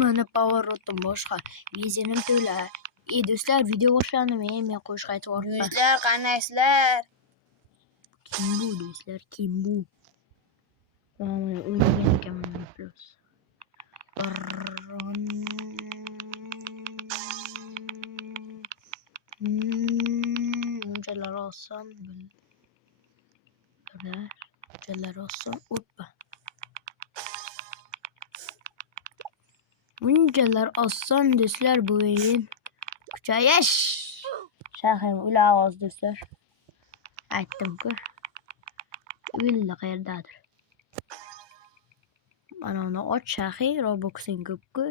Mana power o'tdim boshqa. Bezinim to'la. Do'stlar, video boshlandi. Men qo'shiq aytib o'rtaman. Do'stlar, qanaysizlar? Kim bu do'stlar? Kim bu? Mana o'ynagan ekanman plus. Unchalar oson unchalar oson. Oppa. Unchalar oson do'stlar bu o'yin. Kuchayish. Shahrim ula ovoz do'stlar. Aytdim-ku. Villa qayerdadir. Mana uni och shahiy Roblox'ing ko'p-ku.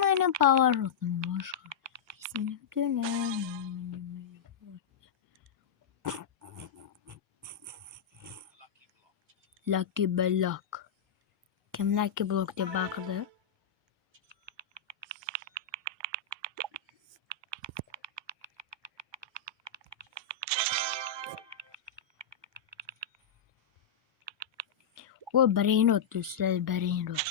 Mana power o'tdim boshqa. Seni Lucky Block. Kim Lucky Block deb baqirdi? O brain rot do'stlar, brain rot.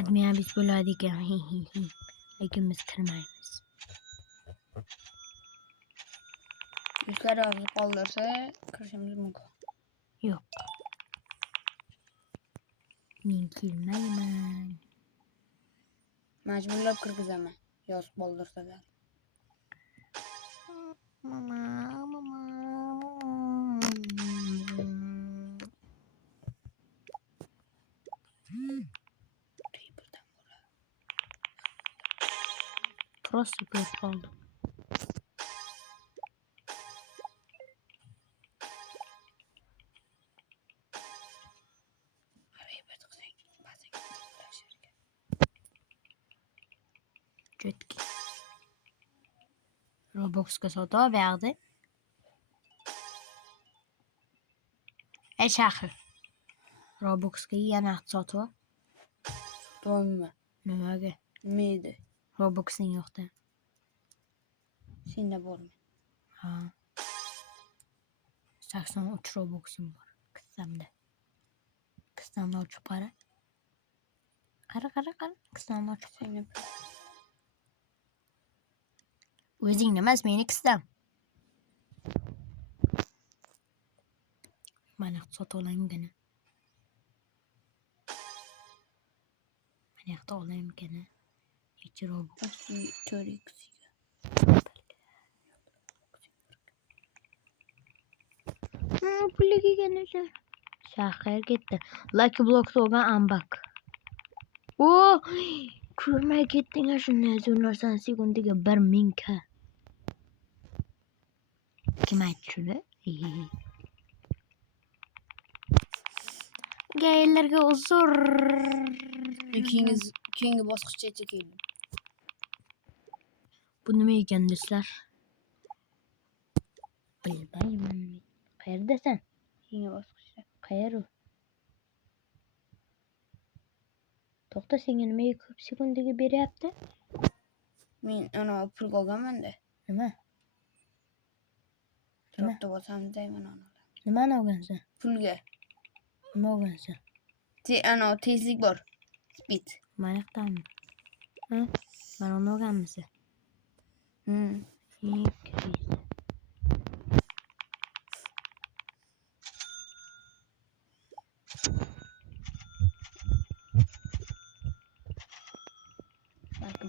AdMe biz bo'ladi ekan. Lekin biz kirmaymiz. Do'stlar yozib qoldirsa, kirishimiz mumkin. Yo'q. Men kirmayman. Majburlab kirgizaman. Yozib qoldirsalar. Mama. Просто перепал. Четкий. Roblox'ga sotib berdi. Shahar. Roblox'ga yana sotib. To'yma. Nimaga? Nima Roblox'ing yo'qda. Senda bormi? Ha. 83 Roblox'im bor. Qissamda. Qissamni ochib qara. Qara. Qissamni ochib qara. O'zing emas, meni qissam. Mana sotib olamgani. Mana yoqda olamgani. Necha Roblox? Puliga keldi. Shahar ketdi. Lucky Block olgan ambak. Ko'rmay ketding shunday zo'r narsani sekundiga 1000 k. Kim aytdi shuni? Gaylarga uzr. Keyingi bosqichgacha keldim. Bu nima ekan do'stlar? Bilmayman. Qayerdasan? Keyingi bosqichda. Qayer u? To'xta, senga nimaga ko'p sekundiga beryapti? Men ana pul olganman-da. Nima? Dropda bo'lsam deyman ana. Nimani olgansan? Pulga. Nima olgansan? Ana tezlik bor. Speed. Mana yoqdami? Ha? Mana uni olganmisan?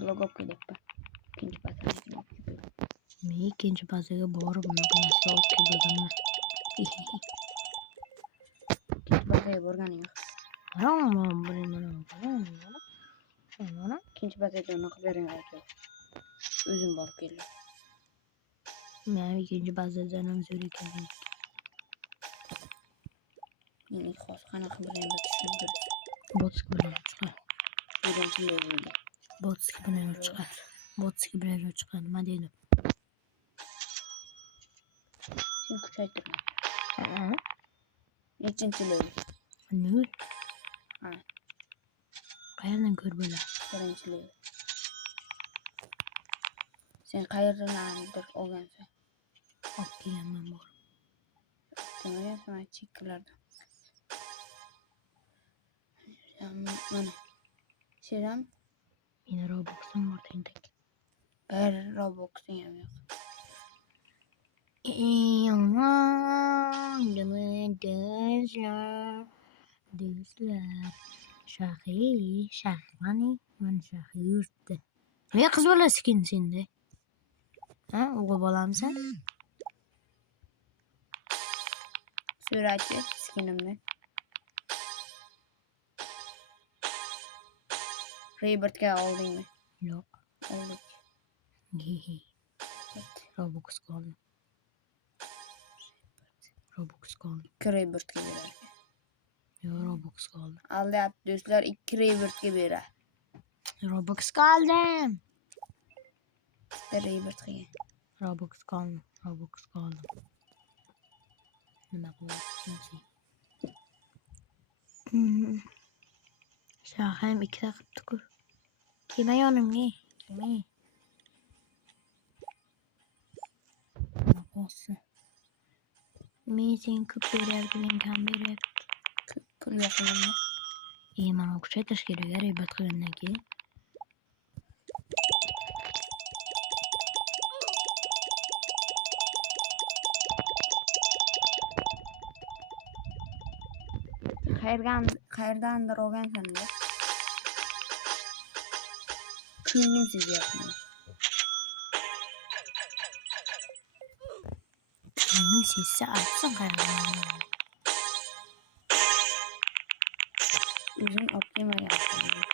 Blog o'qiyapman. Ikkinchi bazaga borib bunaqa narsa o'qib bilganman. Ikkinchi bazaga borganing yo'q. Mana ikkinchi bazaga unaqa bering aytib. O'zim borib keldim. Men ikinci bazadan o'zim keldim. Mening hozir qanaqa bilan tushundim. Botski bilan chiqar. Birinchi levelga. Botski bilan chiqar. Botski bilan chiqar. Nima dedim? Sen kuchaytirma. Ha? Nechinchi level? Nur. Ha, Qayerdan ko'r bo'la? birinchi level. Sen qayerdandir olgansan? Olib kelganman bor. Demak, sana chekkalardan. Mana. Seram Meni Roblox'im bor tentak. bir Roblox'ing ham yo'q. Do'stlar. Shahri mana shahri yurtdi. Nega qiz bola skin senda? Ha, o'g'il bolamisan? Suratchi skinimni. Rebirthga oldingmi? Yo'q. Oldik. Robux qoldi. Robux qoldi. Rebirthga beradi. Yo'q, Robux qoldi. Aldayapti do'stlar, 2 Rebirthga beradi. Robux qoldi. Rebirthga. Robux qoldi. Robux qoldi. Nima qilyapsan? Shaham ikkita qilibdi-ku. Kelma yonimga. Kelma. Bo'lsa. Men sen ko'p beryapti, men kam beryapti. Pul yo'qmi? Mana kuchaytirish kerak, rebirth qilgandan keyin. Qayerdandir olgansan-da. Ko'nglim sezyapman. Ko'ngling sezsa aytsin qayerdan. O'zim olib kelmaganman.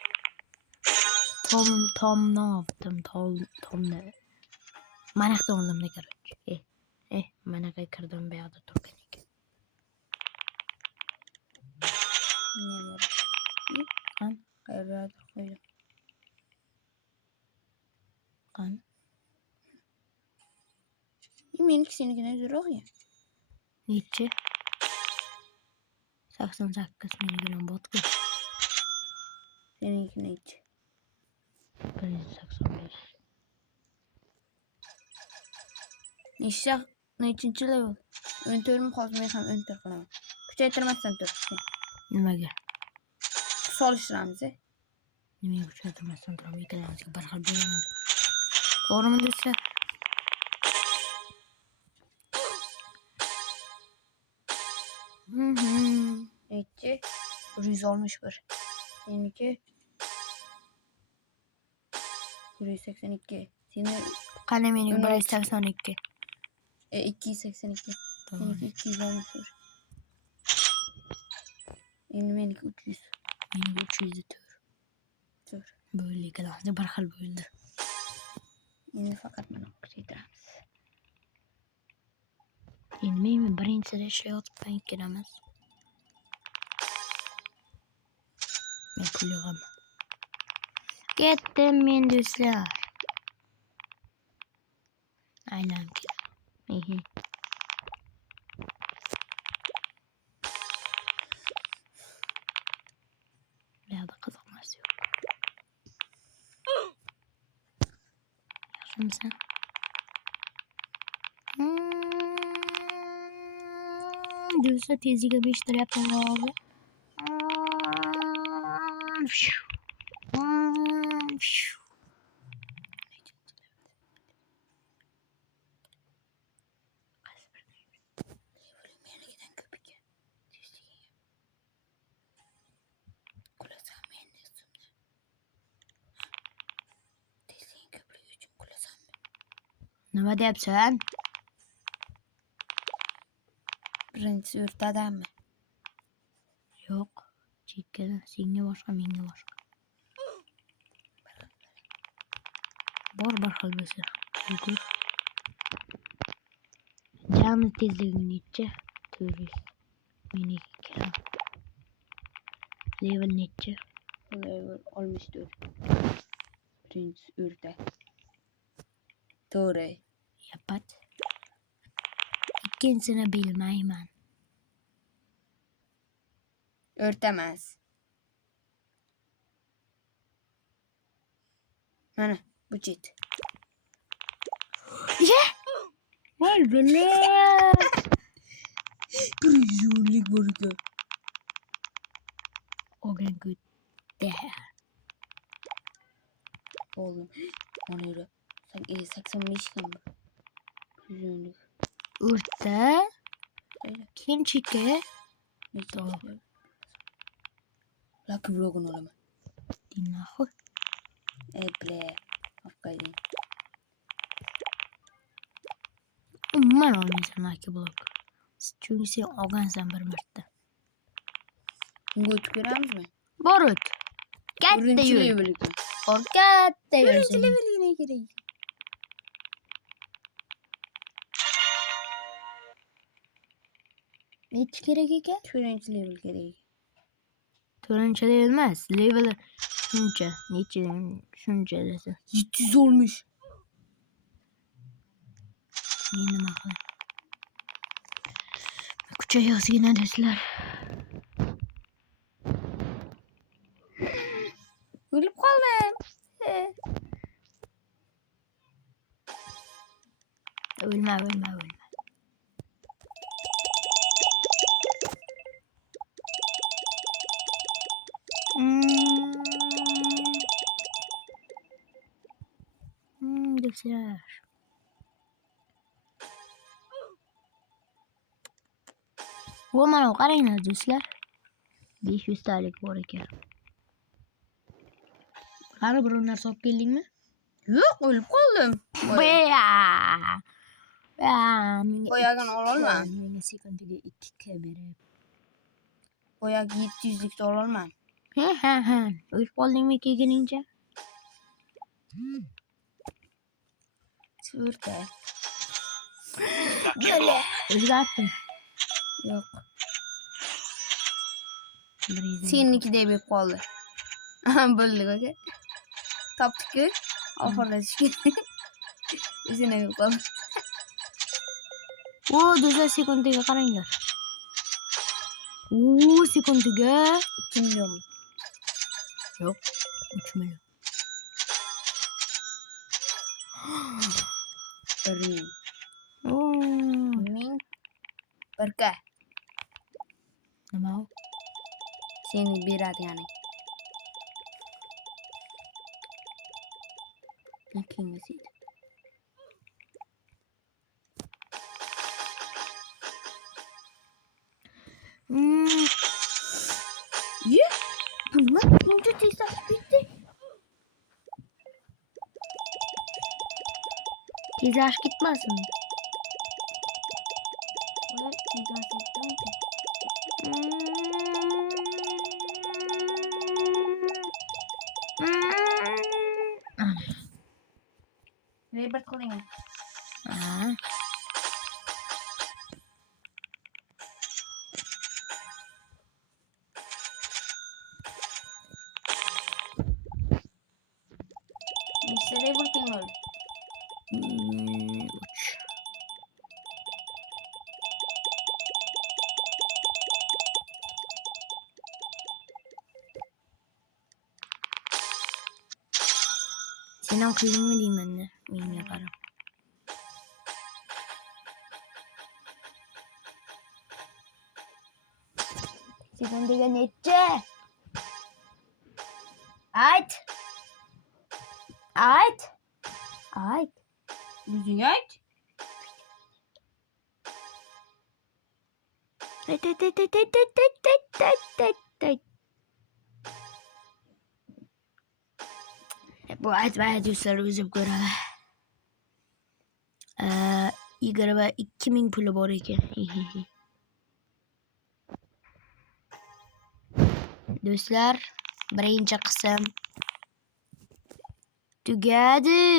Tomni oldim, tomni. Mana yoqda oldimda короче. Mana yoqqa kirdim, bu yoqda turgan ekan. Ne bor? Qan? Qayerdadir qo'ydim. Qan? Meniki senikini zo'roq ya. Nechi? 88 milligram vodka. Seninki nechi? 185. Nechinchi level? 14 hozir men ham 14 qilaman. Kuchaytirmasdan tur. Nimaga? Solishtiramiz. Nimaga kuchaytirmasdan turib ikkalamizga bir xil bo'ladi. To'g'rimi do'stlar? Nechi? 161. Seniki 182. Seni Qani meni 182. 282. Seniki 261. Endi meniki 300. Meniki 304. Bo'ldi, ikkalamiz bir xil bo'ldi. Endi faqat mana kuchaytiramiz. Endi men birinchisida ishlayotibman ikkalamiz. Men pul yig'aman. Ketdim men do'stlar. Aylanib keldim. Bu yoqda qiziq narsa yo'q. Yaxshimisan? Do'stlar tezligiga 5 taryapman hozir. Nima deyapsan? Birinchisi o'rtadami? Yo'q. Chekkada senga boshqa, menga boshqa. Bor bir xil bo'lsa. Yugur. Download tezligi necha? 400. Mini ekran. Level necha? Level 64. Birinci ürde. Doğru. Yapat. İkincisini bilmeyman. Örtemez. Mana bu jet. Vay be. Prizonlik var. O gün de. Oğlum. O ne öyle? 85 kan bu. Prizonlik. Urta. Öyle. Kim çıkı? Ne Doğru. çekiyor? Lucky Vlog'un oğlum. Dinle. Eble. Hakikaten. Ben oynayacağım Lucky Block. Çünkü sen oğlansan bir mırttı. Gut göremiz mi? Borut. Get de Birinci yürü. level'ı. O get de yürü Birinci seni. level'ı ne gerek? Hiç gerek ki. Birinci level gerek. Turuncu değilmez. Level'ı şunca. Niçin şunca desin. 700 olmuş. Yeni bakın. Kuça yazı yine dediler. Ölüp kaldım. Ölme. Güzel. Bu bana o kadar inanıyorlar. 500 TL'lik bu arada. Karı burunlar sok geldin mi? Yok ölüp kaldım. Baya. Boyagan olur mu? Mini sekundiga 2 berib. Boyak 700'lük de olur mu? He. Ölüp qolding mi keginingcha? Sürte. Böyle. O'zgartdim. Yok. Breathing. Seninki de bir kaldı. Böldük okey. Taptık ki. Ahırda çıkıyor. Üzerine bir kaldı. Oo, 4 sekundiga qaranglar. Oo, sekundiga 2 milyon mu? yo'q, 3 million. 1 milyon. Oo, Ming. Berkah. nima u? Seni bir at yani. Ne kıymetiydi? Ye. Bunlar ikinci tesisat bitti. Tezlash gitmasin. Ulan tesisat bitti. Rebirth kılayım. Ha. İşte Rebirth kılayım öyle. 3. Senin kızın mı diyeyim ben de? Benim yaparım. Sekundiga neçe? Ayt. Düzgün aç. Bu aytmaya düşler üzüp göreve. Yigirma 2000 puli bor ekan. Do'stlar, birinchi qism tugadi.